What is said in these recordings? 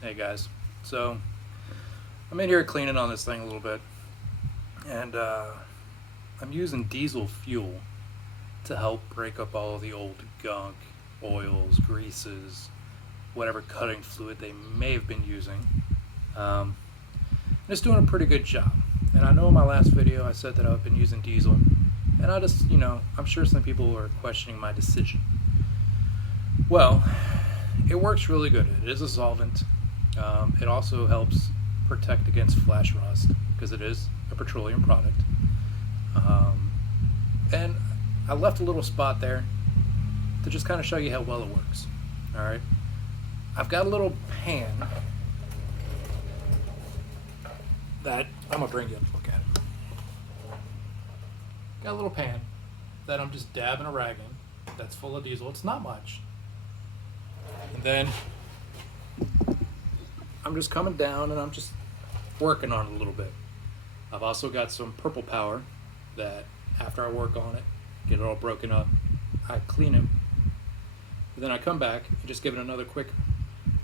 Hey guys, so I'm in here cleaning on this thing a little bit, and I'm using diesel fuel to help break up all of the old gunk, oils, greases, whatever cutting fluid they may have been using. Um, and it's doing a pretty good job. And I know in my last video I said that I've been using diesel, and I'm sure some people are questioning my decision. Well, it works really good. It is a solvent. It also helps protect against flash rust because it is a petroleum product. Um, and I left a little spot there to just kind of show you how well it works. All right. I've got a little pan that I'm gonna bring you up to look at it. Got a little pan that I'm just dabbing a rag in. That's full of diesel. It's not much. And then I'm just coming down and I'm just working on it a little bit. I've also got some purple power that after I work on it, get it all broken up, I clean it. And then I come back and just give it another quick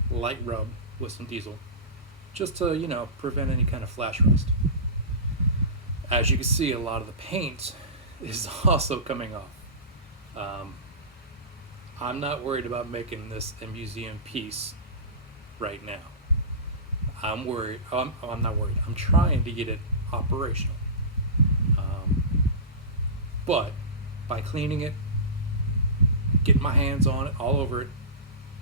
light rub with some diesel just to, prevent any kind of flash rust. As you can see, a lot of the paint is also coming off. I'm not worried about making this a museum piece right now. I'm not worried. I'm trying to get it operational. But by cleaning it, getting my hands on it, all over it,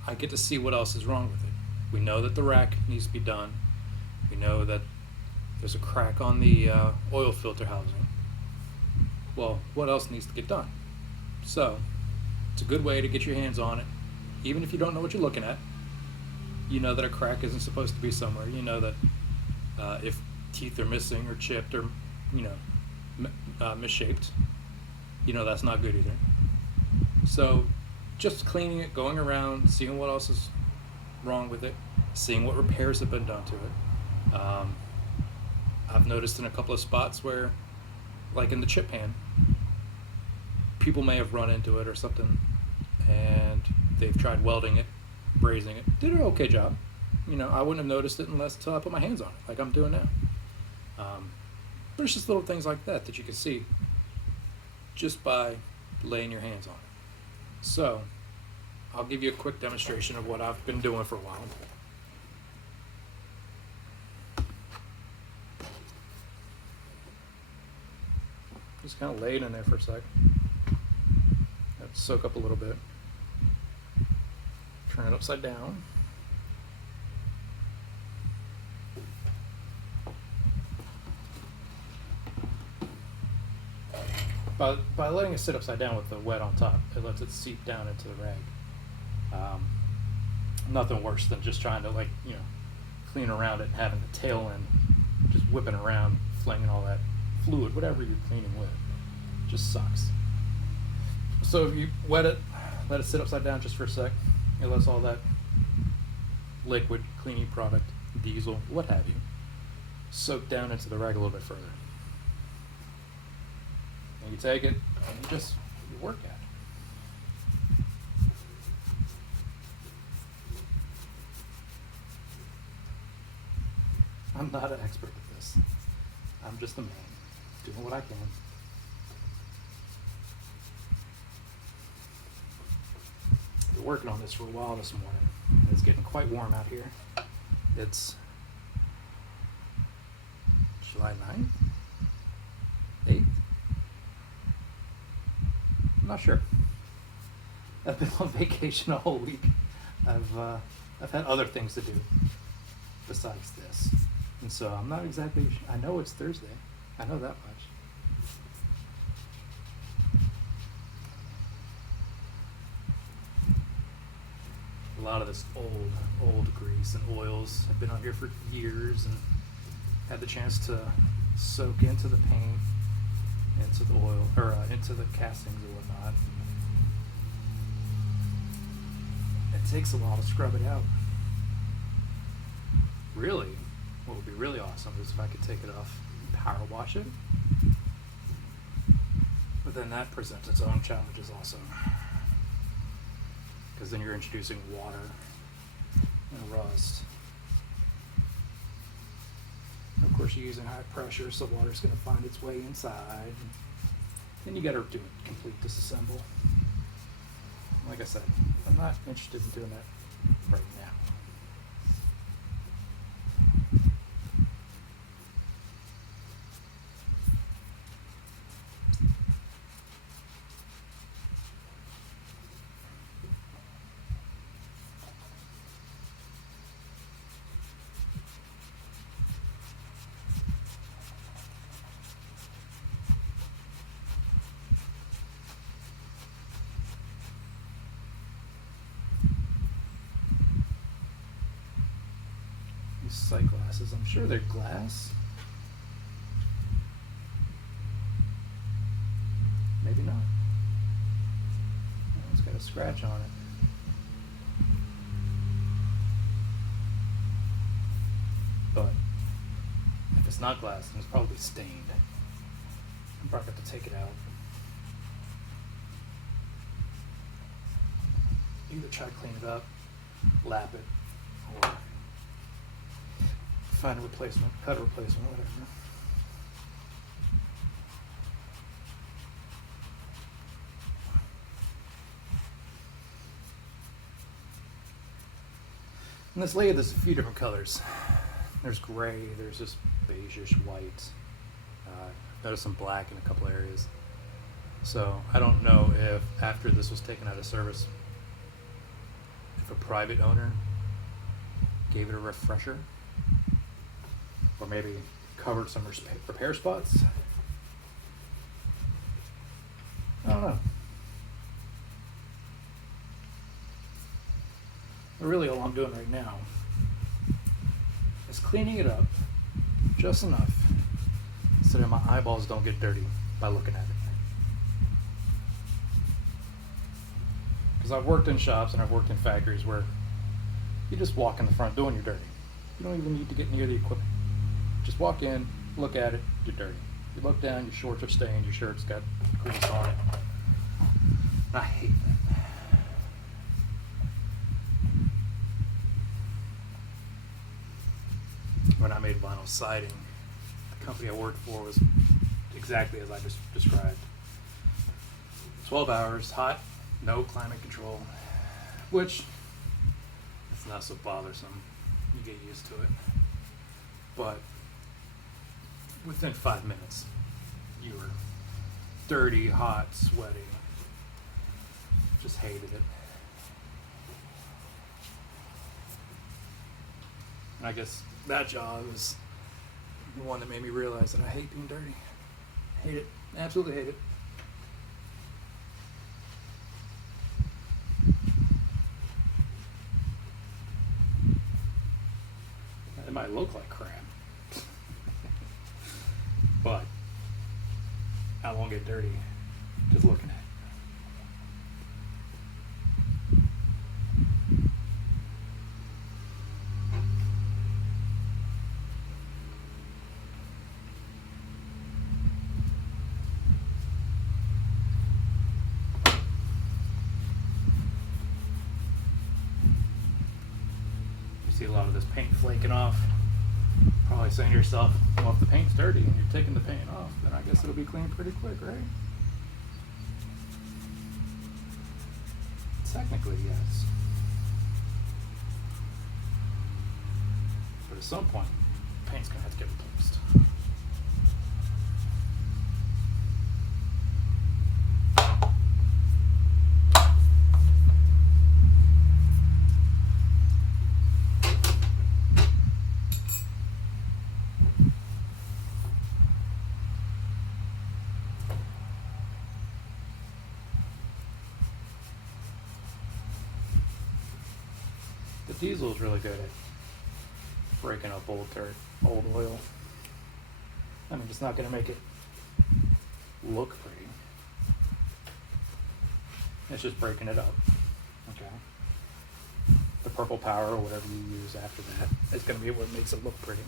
I get to see what else is wrong with it. We know that the rack needs to be done. We know that there's a crack on the oil filter housing. Well, what else needs to get done? So, it's a good way to get your hands on it. Even if you don't know what you're looking at, you know that a crack isn't supposed to be somewhere. You know that if teeth are missing or chipped or, misshaped, that's not good either. So, just cleaning it, going around, seeing what else is wrong with it, seeing what repairs have been done to it. I've noticed in a couple of spots where, like in the chip pan, people may have run into it or something, and they've tried welding it, brazing it. Did an okay job. I wouldn't have noticed it unless I put my hands on it, like I'm doing now. But it's just little things like that that you can see just by laying your hands on it. So, I'll give you a quick demonstration of what I've been doing for a while. Just kind of lay it in there for a sec. Let it soak up a little bit. Turn it upside down. By letting it sit upside down with the wet on top, it lets it seep down into the rag. Nothing worse than just trying to clean around it and having the tail end just whipping around, flinging all that fluid, whatever you're cleaning with. Just sucks. So if you wet it, let it sit upside down just for a sec. It lets all that liquid cleaning product, diesel, what have you, soak down into the rag a little bit further. And you take it and you work at it. I'm not an expert at this. I'm just a man doing what I can. Been working on this for a while this morning. It's getting quite warm out here. It's July 9th? 8th? I'm not sure. I've been on vacation a whole week. I've had other things to do besides this. And so I'm not exactly I know it's Thursday. I know that much. A lot of this old grease and oils have been out here for years and had the chance to soak into the paint, into the oil, or into the castings or whatnot. It takes a while to scrub it out. Really, what would be really awesome is if I could take it off and power wash it. But then that presents its own challenges also. Because then you're introducing water and rust course, you're using high pressure, so water's going to find its way inside. Then you got to do a complete disassemble. Like I said, I'm not interested in doing that right now. Sight glasses. I'm sure they're glass. Maybe not. It's got a scratch on it. But if it's not glass, then it's probably stained. I'm probably have to take it out. Either try to clean it up, lap it, or find a replacement, cut a replacement, whatever. In this lathe, there's a few different colors. There's gray, there's this beigeish white. Noticed some black in a couple areas. So I don't know if after this was taken out of service, if a private owner gave it a refresher, or maybe covered some repair spots. I don't know. But really all I'm doing right now is cleaning it up just enough so that my eyeballs don't get dirty by looking at it. Because I've worked in shops and I've worked in factories where you just walk in the front door and you're dirty. You don't even need to get near the equipment. Just walk in, look at it, you're dirty. You look down, your shorts are stained, your shirt's got grease on it. I hate that. When I made vinyl siding, the company I worked for was exactly as I just described. 12 hours, hot, no climate control, which it's not so bothersome. You get used to it. But within 5 minutes, you were dirty, hot, sweaty. Just hated it. And I guess that job is the one that made me realize that I hate being dirty. Hate it. Absolutely hate it. It might look like crap. But I won't get dirty just looking at it. You see a lot of this paint flaking off. Probably saying to yourself, well, if the paint's dirty and you're taking the paint off, then I guess it'll be clean pretty quick, right? Technically, yes. But at some point, the paint's going to have to get replaced. The diesel is really good at breaking up old dirt, old oil. I mean, it's not going to make it look pretty. It's just breaking it up. Okay. The purple power or whatever you use after that is going to be what makes it look pretty.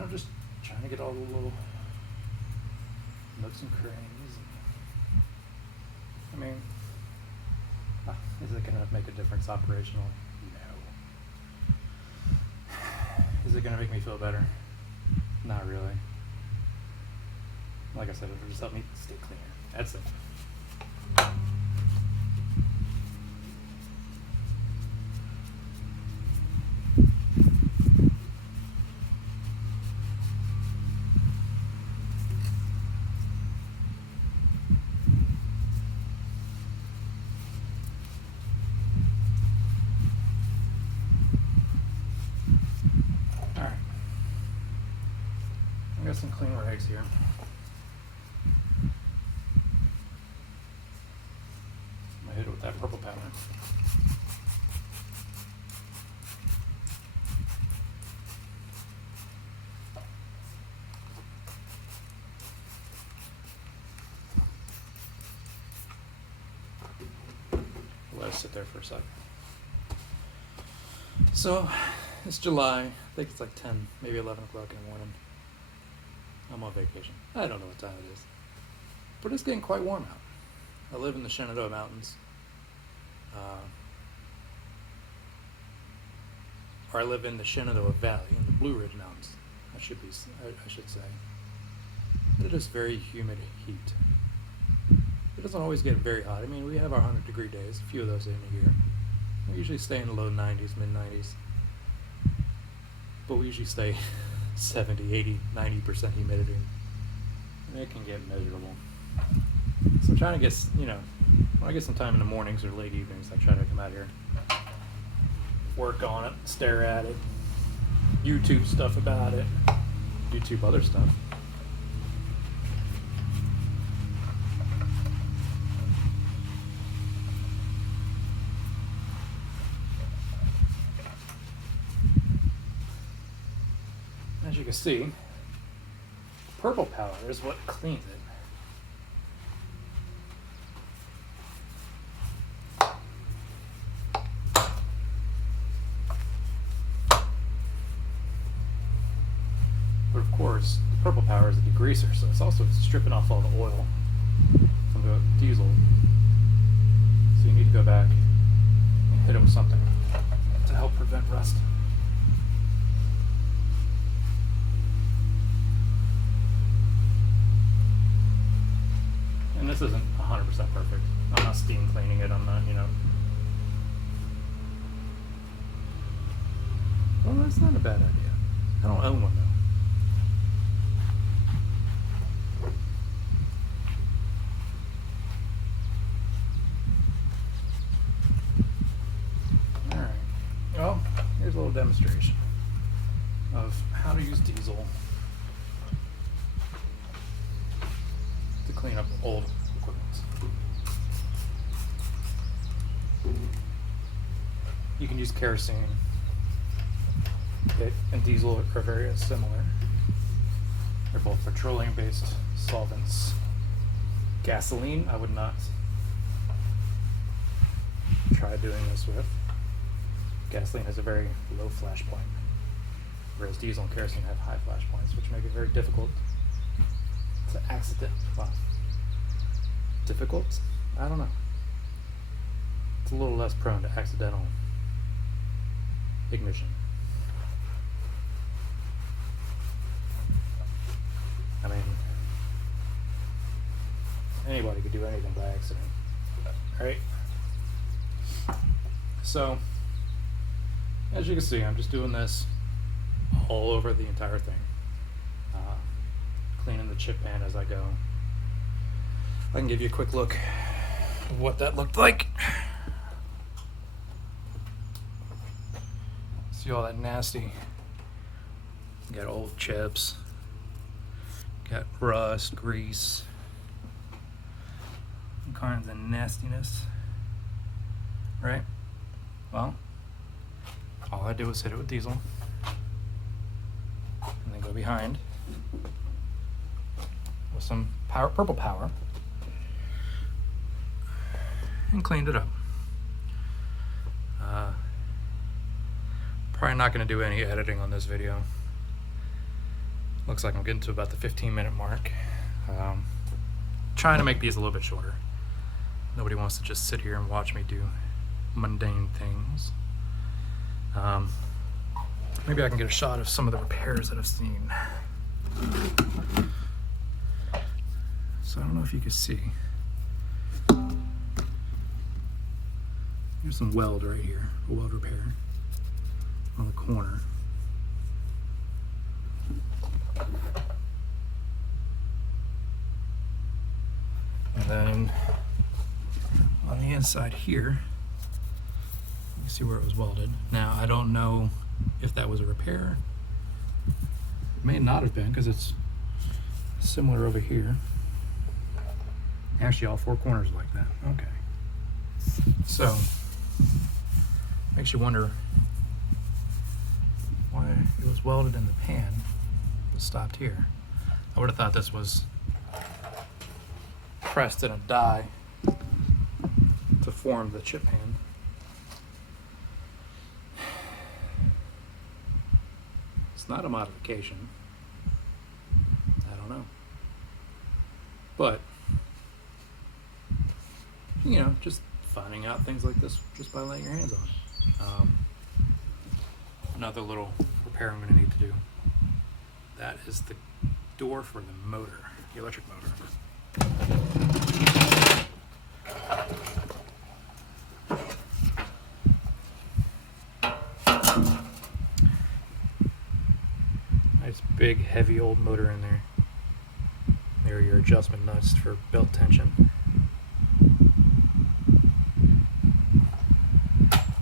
I'm just trying to get all the little nooks and crannies. I mean, is it going to make a difference operationally? No. Is it going to make me feel better? Not really. Like I said, it'll just help me stay cleaner. That's it. Alright. I got some clean rags here. I hit it with that purple powder. Let it sit there for a sec. So, it's July. I think it's like 10, maybe 11 o'clock in the morning. I'm on vacation. I don't know what time it is. But it's getting quite warm out. I live in the Shenandoah Mountains. Or I live in the Shenandoah Valley, in the Blue Ridge Mountains. I should say. But it is very humid heat. It doesn't always get very hot. I mean, we have our 100-degree days, a few of those in a year. We usually stay in the low 90s, mid-90s. But we usually stay 70, 80, 90% humidity. And it can get miserable. So I'm trying to get, when I get some time in the mornings or late evenings, I try to come out here, work on it, stare at it, YouTube stuff about it, YouTube other stuff. As you can see, purple powder is what cleans it. But of course, the purple powder is a degreaser, so it's also stripping off all the oil from the diesel. So you need to go back and hit it with something to help prevent rust. And this isn't 100% perfect. I'm not steam cleaning it, I'm not, Well, that's not a bad idea. I don't own one though. Well, here's a little demonstration of how to use diesel to clean up old equipment. You can use kerosene. It and diesel are very similar. They're both petroleum-based solvents. Gasoline, I would not try doing this with. Gasoline has a very low flash point, whereas diesel and kerosene have high flash points, which make it very difficult to difficult? I don't know. It's a little less prone to accidental ignition. I mean, anybody could do anything by accident, right? So, as you can see, I'm just doing this all over the entire thing. Cleaning the chip pan as I go. I can give you a quick look of what that looked like. See all that nasty. Got old chips. Got rust, grease. All kinds of nastiness. Right? Well, all I do is hit it with diesel. And then go behind with some purple power. And cleaned it up. Probably not going to do any editing on this video. Looks like I'm getting to about the 15-minute mark. Trying to make these a little bit shorter. Nobody wants to just sit here and watch me do mundane things. Maybe I can get a shot of some of the repairs that I've seen. So I don't know if you can see. Here's some weld right here, a weld repair on the corner. And then on the inside here, you can see where it was welded. Now, I don't know if that was a repair. It may not have been, because it's similar over here. Actually, all four corners are like that. Okay. So, makes you wonder why it was welded in the pan, but stopped here. I would have thought this was pressed in a die to form the chip pan. It's not a modification. I don't know. But, you know, just finding out things like this just by laying your hands on it. Another little repair I'm going to need to do. That is the door for the motor, the electric motor. Nice big heavy old motor in there. There are your adjustment nuts for belt tension.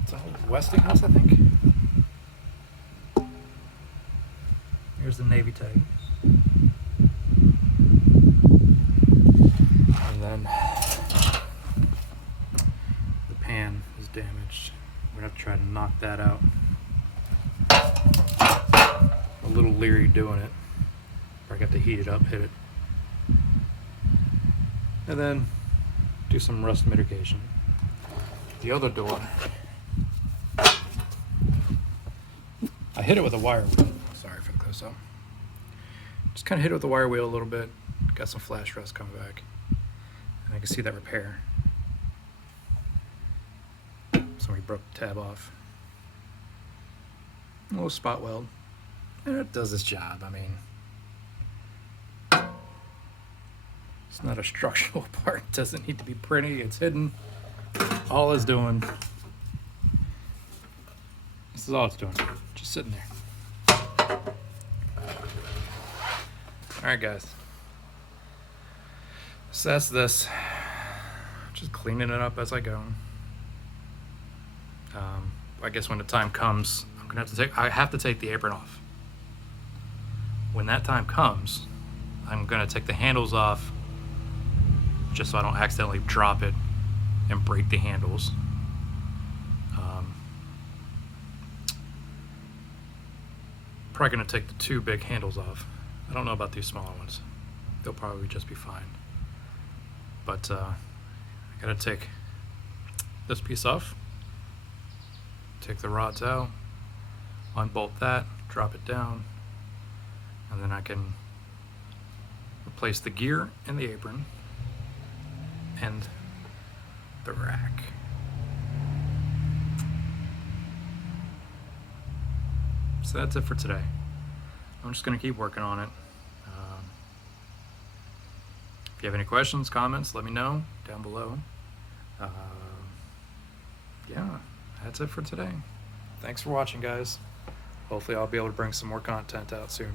It's a Westinghouse, I think. Here's the Navy tag. And then the pan is damaged. We're gonna have to try to knock that out. A little leery doing it. Probably have to heat it up, hit it. And then do some rust mitigation. The other door, I hit it with a wire wheel. Sorry for the close up. Just kind of hit it with the wire wheel a little bit. Got some flash rust coming back. And I can see that repair. Somebody broke the tab off. A little spot weld. And it does its job. I mean, it's not a structural part. It doesn't need to be pretty. It's hidden. All it's doing, this is all it's doing. Just sitting there. Alright guys. So that's this. Just cleaning it up as I go. I guess when the time comes, I have to take the apron off. When that time comes, I'm gonna take the handles off just so I don't accidentally drop it and break the handles. Probably gonna take the two big handles off. I don't know about these smaller ones. They'll probably just be fine. But I gotta take this piece off, take the rods out, unbolt that, drop it down, and then I can replace the gear and the apron and the rack. So that's it for today. I'm just gonna keep working on it. If you have any questions, comments, let me know down below. Yeah, that's it for today. Thanks for watching, guys. Hopefully I'll be able to bring some more content out soon.